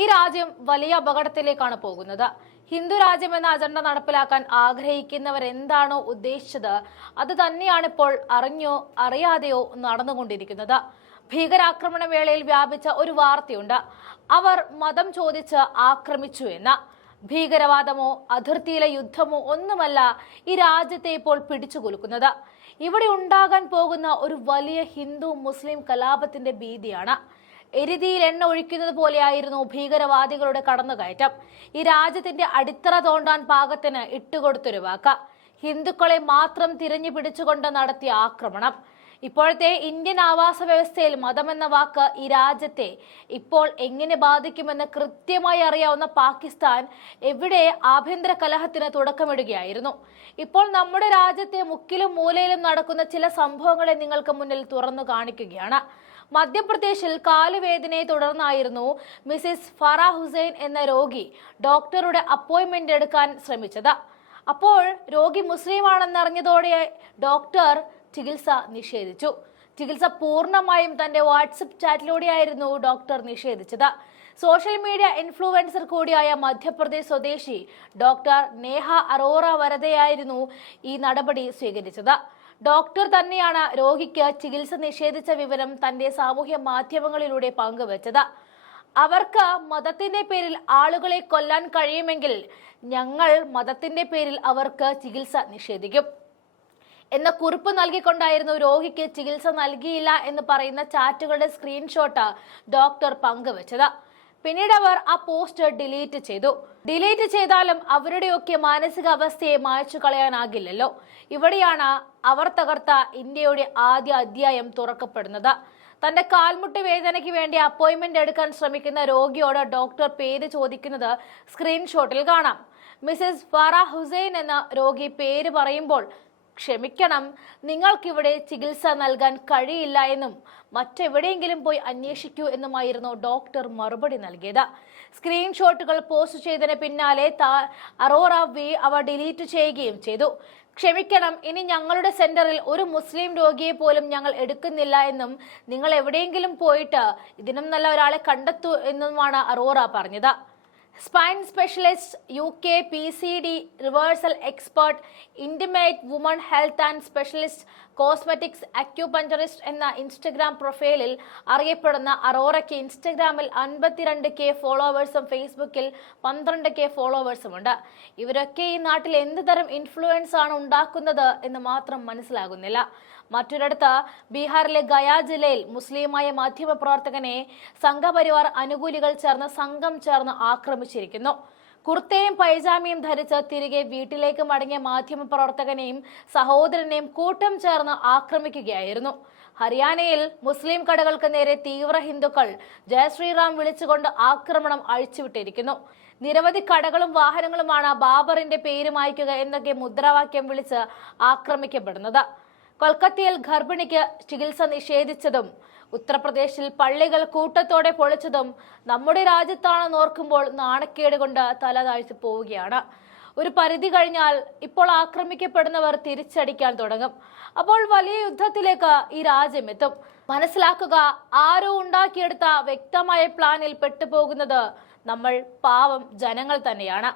ഈ രാജ്യം വലിയ അപകടത്തിലേക്കാണ് പോകുന്നത്. ഹിന്ദു രാജ്യം എന്ന അജണ്ട നടപ്പിലാക്കാൻ ആഗ്രഹിക്കുന്നവരെന്താണോ ഉദ്ദേശിച്ചത് അത് തന്നെയാണ് ഇപ്പോൾ അറിഞ്ഞോ അറിയാതെയോ നടന്നുകൊണ്ടിരിക്കുന്നത്. ഭീകരാക്രമണ വേളയിൽ വ്യാപിച്ച ഒരു വാർത്തയുണ്ട്. അവർ മതം ചോദിച്ച് ആക്രമിച്ചു എന്ന്. ഭീകരവാദമോ അതിർത്തിയിലെ യുദ്ധമോ ഒന്നുമല്ല ഈ രാജ്യത്തെ ഇപ്പോൾ പിടിച്ചുകുലുക്കുന്നത്. ഇവിടെ ഉണ്ടാകാൻ പോകുന്ന ഒരു വലിയ ഹിന്ദു മുസ്ലിം കലാപത്തിന്റെ ഭീതിയാണ്. എരുതിയിൽ എണ്ണ ഒഴിക്കുന്നത് പോലെയായിരുന്നു ഭീകരവാദികളുടെ കടന്നുകയറ്റം. ഈ രാജ്യത്തിന്റെ അടിത്തറ തോണ്ടാൻ പാകത്തിന് ഇട്ടുകൊടുത്തൊരു വാക്ക്. ഹിന്ദുക്കളെ മാത്രം തിരഞ്ഞു പിടിച്ചുകൊണ്ട് നടത്തിയ ആക്രമണം. ഇപ്പോഴത്തെ ഇന്ത്യൻ ആവാസ വ്യവസ്ഥയിൽ മതമെന്ന വാക്ക് ഈ രാജ്യത്തെ ഇപ്പോൾ എങ്ങനെ ബാധിക്കുമെന്ന് കൃത്യമായി അറിയാവുന്ന പാകിസ്ഥാൻ എവിടെ ആഭ്യന്തര കലഹത്തിന് തുടക്കമിടുകയായിരുന്നു. ഇപ്പോൾ നമ്മുടെ രാജ്യത്തെ മുക്കിലും മൂലയിലും നടക്കുന്ന ചില സംഭവങ്ങളെ നിങ്ങൾക്ക് മുന്നിൽ തുറന്നു കാണിക്കുകയാണ്. മധ്യപ്രദേശിൽ കാലുവേദനയെ തുടർന്നായിരുന്നു മിസിസ് ഫറ ഹുസൈൻ എന്ന രോഗി ഡോക്ടറുടെ അപ്പോയിന്റ്മെന്റ് എടുക്കാൻ ശ്രമിച്ചത്. അപ്പോൾ രോഗി മുസ്ലിം ആണെന്നറിഞ്ഞതോടെ ഡോക്ടർ ചികിത്സ നിഷേധിച്ചു. ചികിത്സ പൂർണ്ണമായും തന്റെ വാട്സപ്പ് ചാറ്റിലൂടെയായിരുന്നു ഡോക്ടർ നിഷേധിച്ചത്. സോഷ്യൽ മീഡിയ ഇൻഫ്ലുവൻസർ കൂടിയായ മധ്യപ്രദേശ് സ്വദേശി ഡോക്ടർ നേഹ അറോറ വരദയായിരുന്നു ഈ നടപടി സ്വീകരിച്ചത്. ഡോക്ടർ തന്നെയാണ് രോഗിക്ക് ചികിത്സ നിഷേധിച്ച വിവരം തന്റെ സാമൂഹ്യ മാധ്യമങ്ങളിലൂടെ പങ്കുവച്ചത്. അവർക്ക് മതത്തിന്റെ പേരിൽ ആളുകളെ കൊല്ലാൻ കഴിയുമെങ്കിൽ ഞങ്ങൾ മതത്തിന്റെ പേരിൽ അവർക്ക് ചികിത്സ നിഷേധിക്കും എന്ന കുറിപ്പ് നൽകിക്കൊണ്ടായിരുന്നു രോഗിക്ക് ചികിത്സ നൽകിയില്ല എന്ന് പറയുന്ന ചാറ്റുകളുടെ സ്ക്രീൻഷോട്ട് ഡോക്ടർ പങ്കുവച്ചത്. പിന്നീട് അവർ ആ പോസ്റ്റ് ഡിലീറ്റ് ചെയ്തു. ഡിലീറ്റ് ചെയ്താലും അവരുടെയൊക്കെ മാനസികാവസ്ഥയെ മായ്ച്ചു കളയാനാകില്ലല്ലോ. ഇവിടെയാണ് അവർ തകർത്ത ഇന്ത്യയുടെ ആദ്യ അധ്യായം തുറക്കപ്പെടുന്നത്. തന്റെ കാൽമുട്ട് വേദനയ്ക്ക് വേണ്ടി അപ്പോയിന്റ്മെന്റ് എടുക്കാൻ ശ്രമിക്കുന്ന രോഗിയോട് ഡോക്ടർ പേര് ചോദിക്കുന്നത് സ്ക്രീൻഷോട്ടിൽ കാണാം. മിസിസ് ഫറ ഹുസൈൻ എന്ന രോഗി പേര് പറയുമ്പോൾ ക്ഷമിക്കണം, നിങ്ങൾക്കിവിടെ ചികിത്സ നൽകാൻ കഴിയില്ല എന്നും മറ്റെവിടെയെങ്കിലും പോയി അന്വേഷിക്കൂ എന്നുമായിരുന്നു ഡോക്ടർ മറുപടി നൽകിയത്. സ്ക്രീൻഷോട്ടുകൾ പോസ്റ്റ് ചെയ്തതിന് പിന്നാലെ അറോറ അവ ഡിലീറ്റ് ചെയ്യുകയും ചെയ്തു. ക്ഷമിക്കണം, ഇനി ഞങ്ങളുടെ സെന്ററിൽ ഒരു മുസ്ലിം രോഗിയെ പോലും ഞങ്ങൾ എടുക്കുന്നില്ല എന്നും നിങ്ങൾ എവിടെയെങ്കിലും പോയിട്ട് ഇതിനും നല്ല ഒരാളെ കണ്ടെത്തൂ എന്നുമാണ് അറോറ പറഞ്ഞത്. Spine specialist, UK PCD reversal expert, intimate woman health and specialist, cosmetics acupuncturist എന്ന ഇൻസ്റ്റഗ്രാം പ്രൊഫൈലിൽ അറിയപ്പെടുന്ന അറോറയ്ക്ക് ഇൻസ്റ്റഗ്രാമിൽ 52K ഫോളോവേഴ്സും ഫേസ്ബുക്കിൽ 12K ഫോളോവേഴ്സുമുണ്ട്. ഇവരൊക്കെ ഈ നാട്ടിൽ എന്ത് തരം ഇൻഫ്ലുവൻസ് ആണ് ഉണ്ടാക്കുന്നത് എന്ന് മാത്രം മനസ്സിലാകുന്നില്ല. മറ്റൊരിടത്ത് ബീഹാറിലെ ഗയാ ജില്ലയിൽ മുസ്ലിമായ മാധ്യമ പ്രവർത്തകനെ സംഘപരിവാർ അനുകൂലികൾ സംഘം ചേർന്ന് ആക്രമിച്ചിരിക്കുന്നു. കുർത്തയും പൈജാമയും ധരിച്ച് തിരികെ വീട്ടിലേക്ക് മടങ്ങിയ മാധ്യമ പ്രവർത്തകനെയും സഹോദരനെയും കൂട്ടം ചേർന്ന് ആക്രമിക്കുകയായിരുന്നു. ഹരിയാനയിൽ മുസ്ലിം കടകൾക്ക് നേരെ തീവ്ര ഹിന്ദുക്കൾ ജയശ്രീറാം വിളിച്ചുകൊണ്ട് ആക്രമണം അഴിച്ചുവിട്ടിരിക്കുന്നു. നിരവധി കടകളും വാഹനങ്ങളുമാണ് ബാബറിന്റെ പേര് മായ്ക്കുക എന്നൊക്കെ മുദ്രാവാക്യം വിളിച്ച് ആക്രമിക്കപ്പെടുന്നത്. കൊൽക്കത്തയിൽ ഗർഭിണിക്ക് ചികിത്സ നിഷേധിച്ചതും ഉത്തർപ്രദേശിൽ പള്ളികൾ കൂട്ടത്തോടെ പൊളിച്ചതും നമ്മുടെ രാജ്യത്താണെന്ന് ഓർക്കുമ്പോൾ നാണക്കേട് കൊണ്ട് തല താഴ്ത്തി പോവുകയാണ്. ഒരു പരിധി കഴിഞ്ഞാൽ ഇപ്പോൾ ആക്രമിക്കപ്പെടുന്നവർ തിരിച്ചടിക്കാൻ തുടങ്ങും. അപ്പോൾ വലിയ യുദ്ധത്തിലേക്ക് ഈ രാജ്യം എത്തും. മനസ്സിലാക്കുക, ആരോ ഉണ്ടാക്കിയെടുത്ത വ്യക്തമായ പ്ലാനിൽ പെട്ടുപോകുന്നത് നമ്മൾ പാവം ജനങ്ങൾ തന്നെയാണ്.